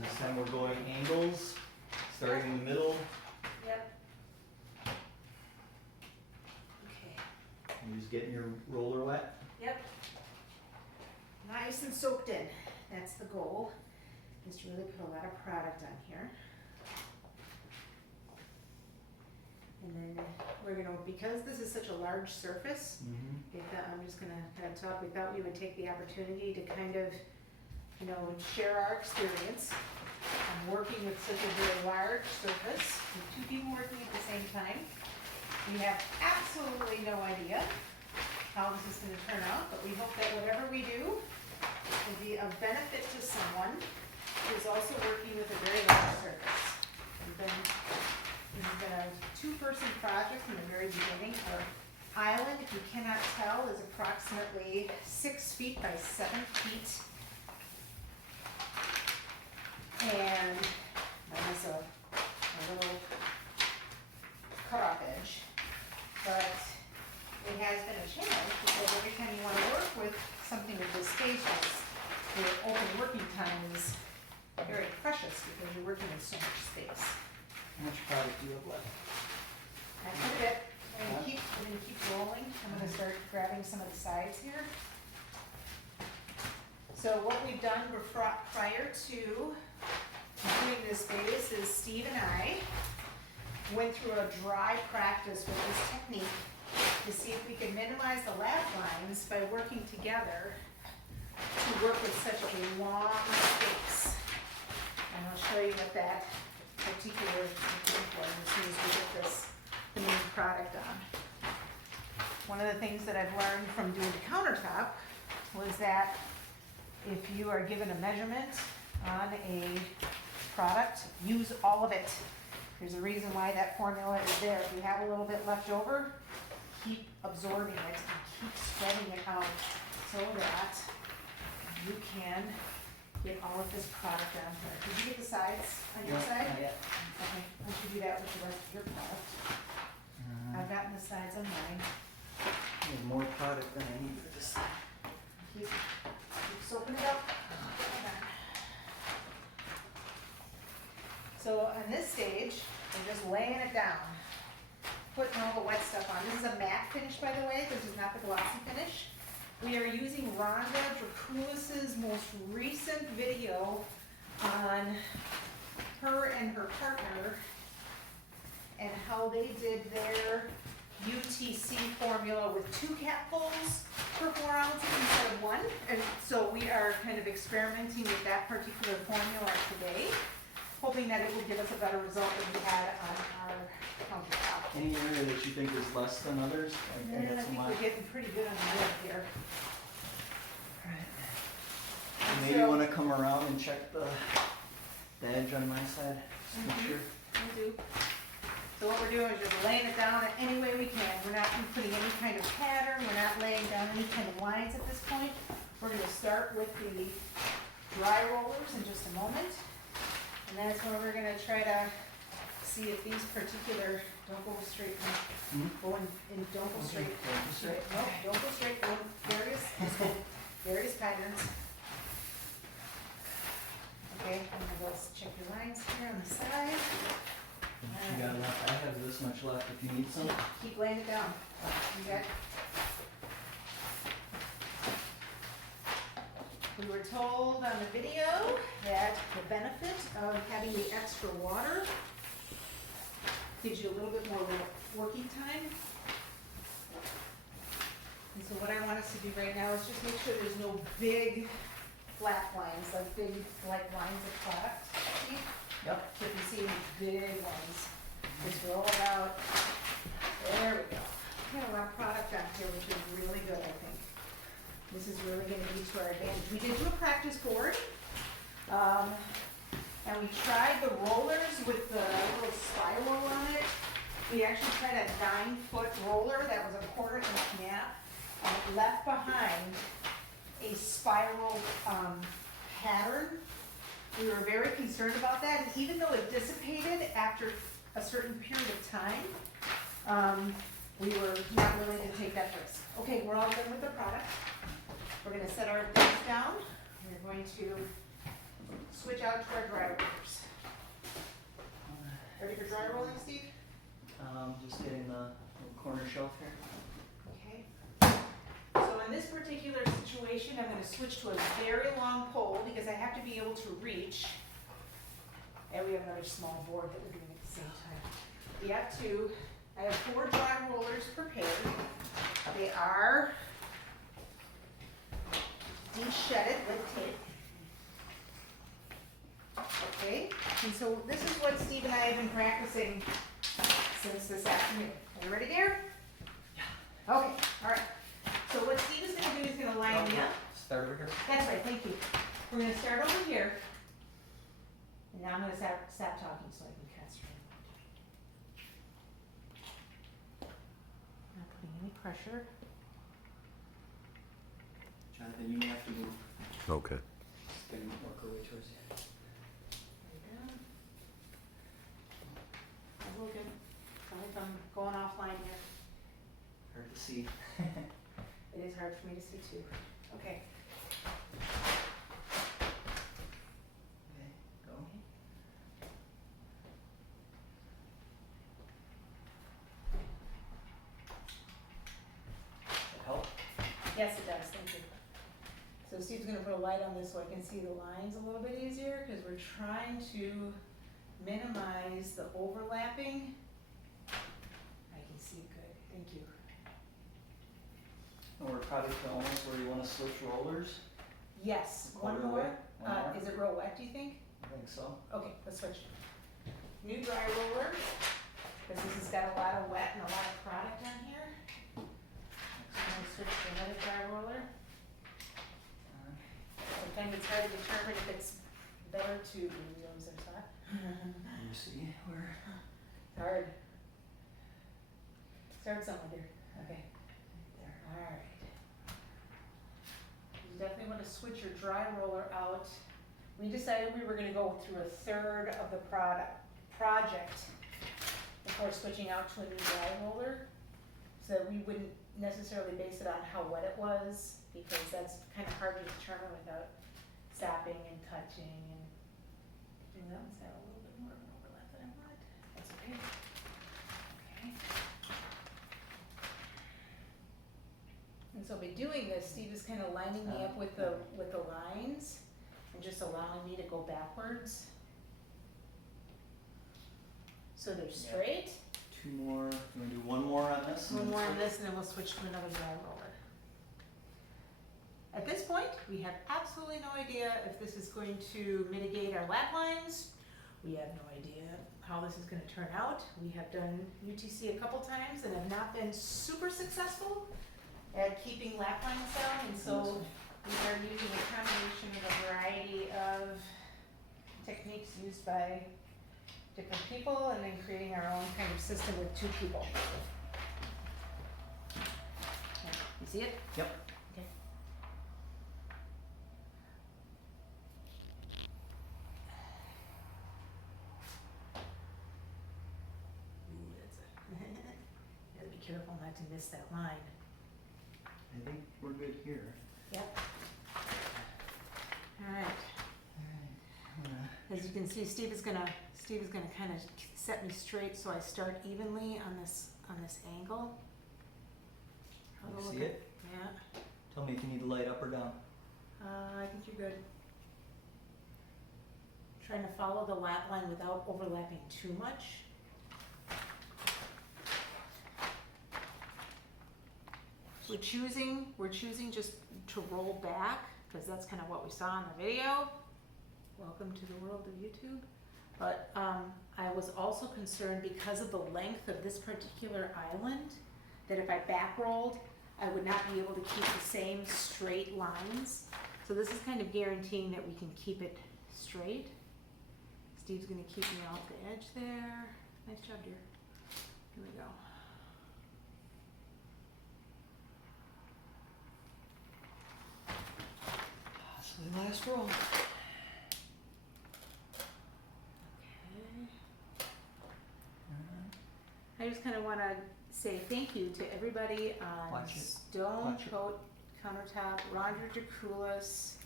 So this time we're going angles, starting in the middle. Yep. Okay. You're just getting your roller wet. Yep. Nice and soaked in. That's the goal, is to really put a lot of product on here. And then we're gonna, because this is such a large surface, I'm just gonna kind of talk, we thought we would take the opportunity to kind of, you know, share our experience on working with such a very large surface, with two people working at the same time. We have absolutely no idea how this is gonna turn out, but we hope that whatever we do will be of benefit to someone who's also working with a very large surface. This has been a two-person project from the very beginning. Our island, if you cannot tell, is approximately 6 feet by 7 feet. And minus a little cutoff edge. But it has been a challenge because every time you want to work with something with this spacious, your open working time is very precious because you're working in so much space. How much product do you have left? That's it. We're gonna keep rolling. I'm gonna start grabbing some of the sides here. So what we've done prior to doing this base is Steve and I went through a dry practice with this technique to see if we could minimize the lap lines by working together to work with such a long space. And I'll show you what that particular technique was as soon as we get this, the main product on. One of the things that I've learned from doing the countertop was that if you are given a measurement on a product, use all of it. There's a reason why that formula is there. If you have a little bit left over, keep absorbing it and keep spreading it out so that you can get all of this product on here. Did you get the sides on your side? Not yet. Okay, why don't you do that with the rest of your product? I've gotten the sides on mine. There's more product than I need for this. Keep soaking it up. So on this stage, I'm just laying it down, putting all the wet stuff on. This is a matte finish, by the way. This is not the glossy finish. We are using Rhonda Draculis's most recent video on her and her partner and how they did their UTC formula with 2 capfuls per 4 ounces instead of 1. And so we are kind of experimenting with that particular formula today, hoping that it will give us a better result than we had on our countertop. Any area that you think is less than others? And I think we're getting pretty good on the wood here. Maybe you want to come around and check the edge on my side. Just make sure. We do. So what we're doing is just laying it down any way we can. We're not putting any kind of pattern. We're not laying down any kind of lines at this point. We're going to start with the dry rollers in just a moment. And that's when we're going to try to see if these particular, don't go straight, go in, don't go straight. Don't go straight. No, don't go straight, go in various patterns. Okay, I'm gonna go check your lines here on the side. What you got left? I have this much left if you need some. Keep laying it down. You got. We were told on the video that the benefit of having the extra water gives you a little bit more working time. And so what I want us to do right now is just make sure there's no big flat lines, like big lines of product. See? Yep. So if you see any big ones, just roll it out. There we go. We have a lot of product out here, which is really good, I think. This is really going to be to our advantage. We did do a practice board, and we tried the rollers with the little spiral on it. We actually tried a 9-foot roller that was a 1/4 inch nap, and it left behind a spiral pattern. We were very concerned about that, and even though it dissipated after a certain period of time, we were not willing to take that risk. Okay, we're all done with the product. We're going to set our things down. We're going to switch out to our dry rollers. Ready for dry rolling, Steve? Just getting the little corner shelf here. Okay. So in this particular situation, I'm going to switch to a very long pole because I have to be able to reach. And we have another small board that we're doing at the same time. We have two. I have 4 dry rollers prepared. They are de-shedded with tape. Okay, and so this is what Steve and I have been practicing since this afternoon. Are you ready, dear? Yeah. Okay, all right. So what Steve is going to do is going to line me up. Start over here. That's right, thank you. We're going to start over here. And now I'm going to stop talking so I can concentrate. Not putting any pressure. Jonathan, you may have to move. Okay. Just gonna work our way towards you. There you go. That's all good. Sorry if I'm going offline here. Hard to see. It is hard for me to see too. Okay. Okay, go. Does that help? Yes, it does, thank you. So Steve's gonna put a light on this so I can see the lines a little bit easier, because we're trying to minimize the overlapping. I can see it good, thank you. And we're probably to almost where you want to switch rollers. Yes, one Quarter more. way, one more. Is it real wet, do you think? I think so. Okay, let's switch. New dry roller, because this has got a lot of wet and a lot of product on here. So I'm gonna switch to another dry roller. Sometimes it's hard to determine if it's better to use or not. You see where? It's hard. Start somewhere, dear. Okay. There. Alright. You definitely want to switch your dry roller out. We decided we were going to go through a third of the project before switching out to a new dry roller, so that we wouldn't necessarily base it on how wet it was, because that's kind of hard to determine without stopping and touching and doing that. One's got a little bit more of an overlap than I want. That's okay. Okay. And so by doing this, Steve is kind of lining me up with the lines and just allowing me to go backwards. So they're straight. 2 more. You want to do 1 more on this? One more on this, and then we'll switch to another dry roller. At this point, we have absolutely no idea if this is going to mitigate our lap lines. We have no idea how this is going to turn out. We have done UTC a couple times and have not been super successful at keeping lap lines down, and so we are using a combination of a variety of techniques used by different people, and then creating our own kind of system with 2 people. You see it? Yep. Okay. Ooh, that's a. Gotta be careful not to miss that line. I think we're good here. Yep. All right. Alright. As you can see, Steve is gonna kind of set me straight so I start evenly on this angle. Have a You look see at- it? Yeah. Tell me if you need the light up or down. I think you're good. Trying to follow the lap line without overlapping too much. We're choosing just to roll back, because that's kind of what we saw in the video. Welcome to the world of YouTube. But I was also concerned, because of the length of this particular island, that if I back rolled, I would not be able to keep the same straight lines. So this is kind of guaranteeing that we can keep it straight. Steve's gonna keep me off the edge there. Nice job, dear. Here we go. So the last roll. I just kind of want to say thank you to everybody on Watch it. Stone Watch it. Coat Countertop, Rhonda Jakulis,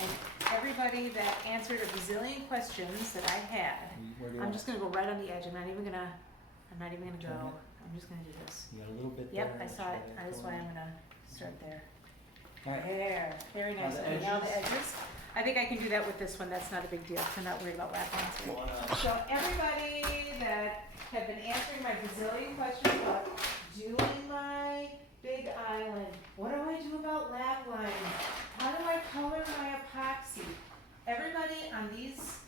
And everybody that answered a bazillion questions that I had, Where do you I'm want just gonna go right on the edge, I'm not even gonna Turn go, it? I'm just gonna do this. You got a little bit there. Yep, I saw it, that's why I'm gonna start there. Alright, There, very Now nice, the okay, now the edges? edges. I think I can do that with this one, that's not a big deal, 'cause I'm not worried about lap lines here. wanna, So everybody that have been answering my bazillion questions about doing my big island, what do I do about lap lines? How do I color my epoxy? Everybody on these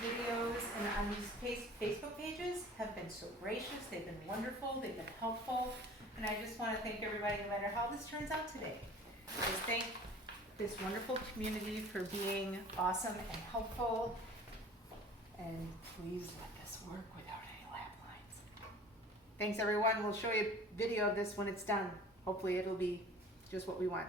videos and on these Facebook pages have been so gracious, they've been wonderful, they've been helpful, and I just wanna thank everybody no matter how this turns out today. I just thank this wonderful community for being awesome and helpful. And please let this work without any lap lines. Thanks everyone, we'll show you a video of this when it's done. Hopefully it'll be just what we want.